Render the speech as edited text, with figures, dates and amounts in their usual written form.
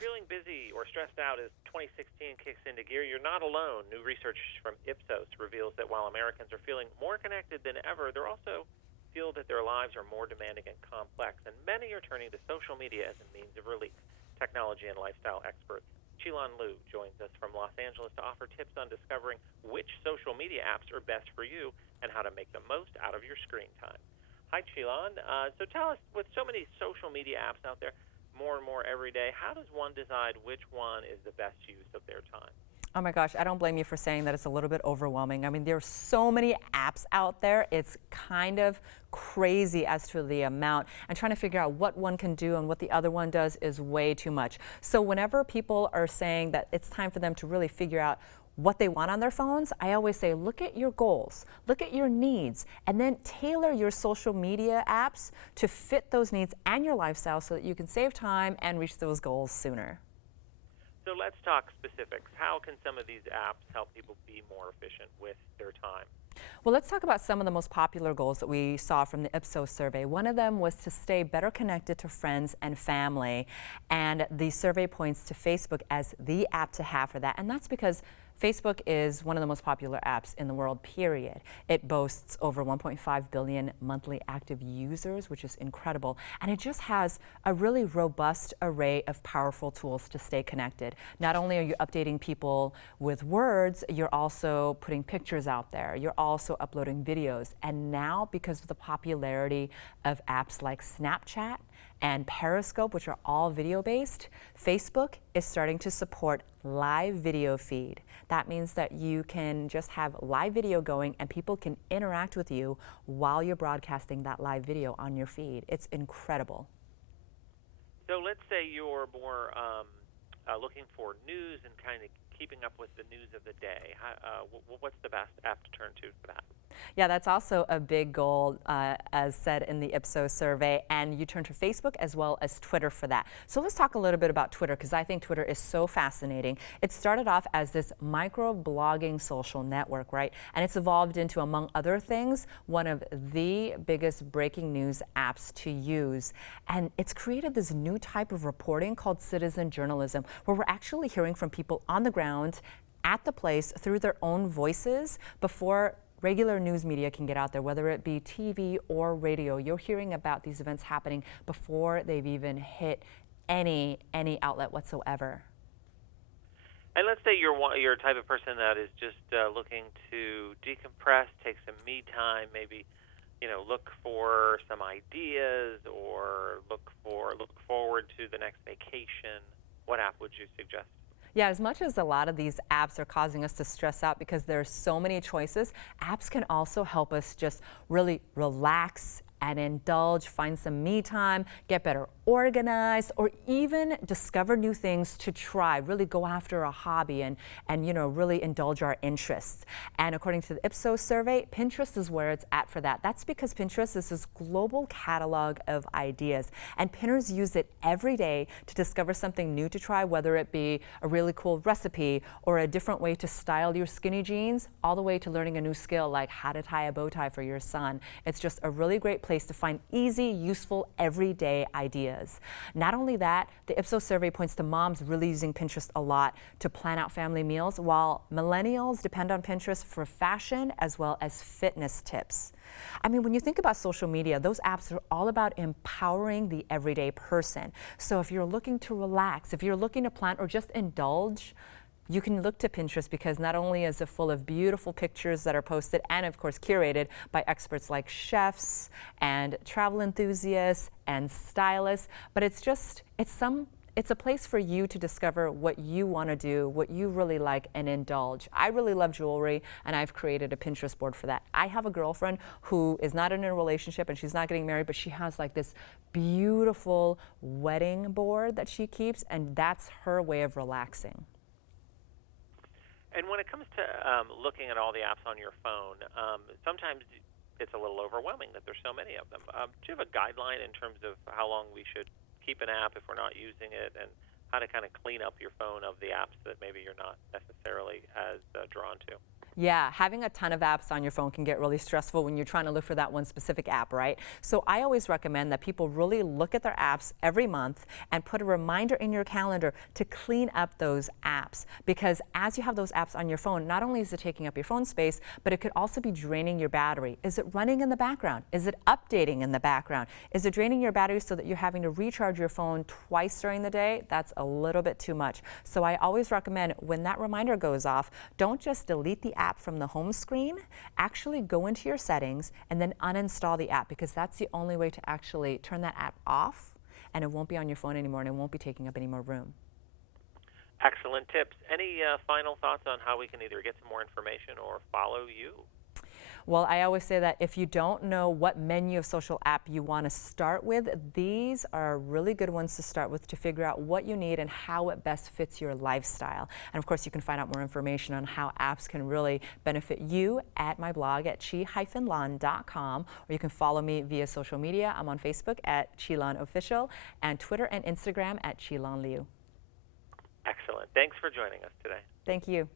feeling busy or stressed out as 2016 kicks into gear, you're not alone. New research from Ipsos reveals that while Americans are feeling more connected than ever, they also feel that their lives are more demanding and complex, and many are turning to social media as a means of relief. Technology and lifestyle expert Qilan Liu joins us from Los Angeles to offer tips on discovering which social media apps are best for you and how to make the most out of your screen time. Hi, Qilan. So tell us, with so many social media apps out there, more and more every day, how does one decide which one is the best use of their time? Oh my gosh, I don't blame you for saying that it's a little bit overwhelming. I mean, there's so many apps out there. It's kind of crazy as to the amount, and trying to figure out what one can do and what the other one does is way too much. So whenever people are saying that it's time for them to really figure out what they want on their phones, I always say, look at your goals, look at your needs, and then tailor your social media apps to fit those needs and your lifestyle so that you can save time and reach those goals sooner. So let's talk specifics. How can some of these apps help people be more efficient with their time? Well, let's talk about some of the most popular goals that we saw from the Ipsos survey. One of them was to stay better connected to friends and family, and the survey points to Facebook as the app to have for that, and that's because Facebook is one of the most popular apps in the world, period. It boasts over 1.5 billion monthly active users, which is incredible. And it just has a really robust array of powerful tools to stay connected. Not only are you updating people with words, you're also putting pictures out there. You're also uploading videos. And now, because of the popularity of apps like Snapchat and Periscope, which are all video-based, Facebook is starting to support live video feed. That means that you can just have live video going and people can interact with you while you're broadcasting that live video on your feed. It's incredible. So let's say you're more looking for news and kind of keeping up with the news of the day. What's the best app to turn to for that? Yeah, that's also a big goal, as said in the Ipsos survey, and you turn to Facebook as well as Twitter for that. So let's talk a little bit about Twitter, because I think Twitter is so fascinating. It started off as this micro-blogging social network, right? And it's evolved into, among other things, one of the biggest breaking news apps to use. And it's created this new type of reporting called citizen journalism, where we're actually hearing from people on the ground at the place through their own voices before regular news media can get out there, whether it be TV or radio. You're hearing about these events happening before they've even hit any outlet whatsoever. And let's say you're a type of person that is just looking to decompress, take some me time, maybe look for some ideas or look forward to the next vacation. What app would you suggest? Yeah, as much as a lot of these apps are causing us to stress out because there are so many choices, apps can also help us just really relax and indulge, find some me time, get better organized, or even discover new things to try, really go after a hobby and really indulge our interests. And according to the Ipsos survey, Pinterest is where it's at for that. That's because Pinterest is this global catalog of ideas, and Pinners use it every day to discover something new to try, whether it be a really cool recipe or a different way to style your skinny jeans, all the way to learning a new skill like how to tie a bow tie for your son. It's just a really great place to find easy, useful, everyday ideas. Not only that, the Ipsos survey points to moms really using Pinterest a lot to plan out family meals, while millennials depend on Pinterest for fashion as well as fitness tips. I mean, when you think about social media, those apps are all about empowering the everyday person. So if you're looking to relax, if you're looking to plan or just indulge, you can look to Pinterest, because not only is it full of beautiful pictures that are posted and of course curated by experts like chefs and travel enthusiasts and stylists, but it's a place for you to discover what you want to do, what you really like, and indulge. I really love jewelry, and I've created a Pinterest board for that. I have a girlfriend who is not in a relationship and she's not getting married, but she has like this beautiful wedding board that she keeps, and that's her way of relaxing. And when it comes to looking at all the apps on your phone, sometimes it's a little overwhelming that there's so many of them. Do you have a guideline in terms of how long we should keep an app if we're not using it, and how to kind of clean up your phone of the apps that maybe you're not necessarily as drawn to? Yeah, having a ton of apps on your phone can get really stressful when you're trying to look for that one specific app, right? So I always recommend that people really look at their apps every month and put a reminder in your calendar to clean up those apps. Because as you have those apps on your phone, not only is it taking up your phone space, but it could also be draining your battery. Is it running in the background? Is it updating in the background? Is it draining your battery so that you're having to recharge your phone twice during the day? That's a little bit too much. So I always recommend when that reminder goes off, don't just delete the app from the home screen. Actually go into your settings and then uninstall the app, because that's the only way to actually turn that app off, and it won't be on your phone anymore and it won't be taking up any more room. Excellent tips. Any final thoughts on how we can either get some more information or follow you? Well, I always say that if you don't know what menu of social app you want to start with, these are really good ones to start with to figure out what you need and how it best fits your lifestyle. And of course, you can find out more information on how apps can really benefit you at my blog at chi-lan.com, or you can follow me via social media. I'm on Facebook at Chi-Lan Official and Twitter and Instagram at Chi-Lan Liu. Excellent. Thanks for joining us today. Thank you.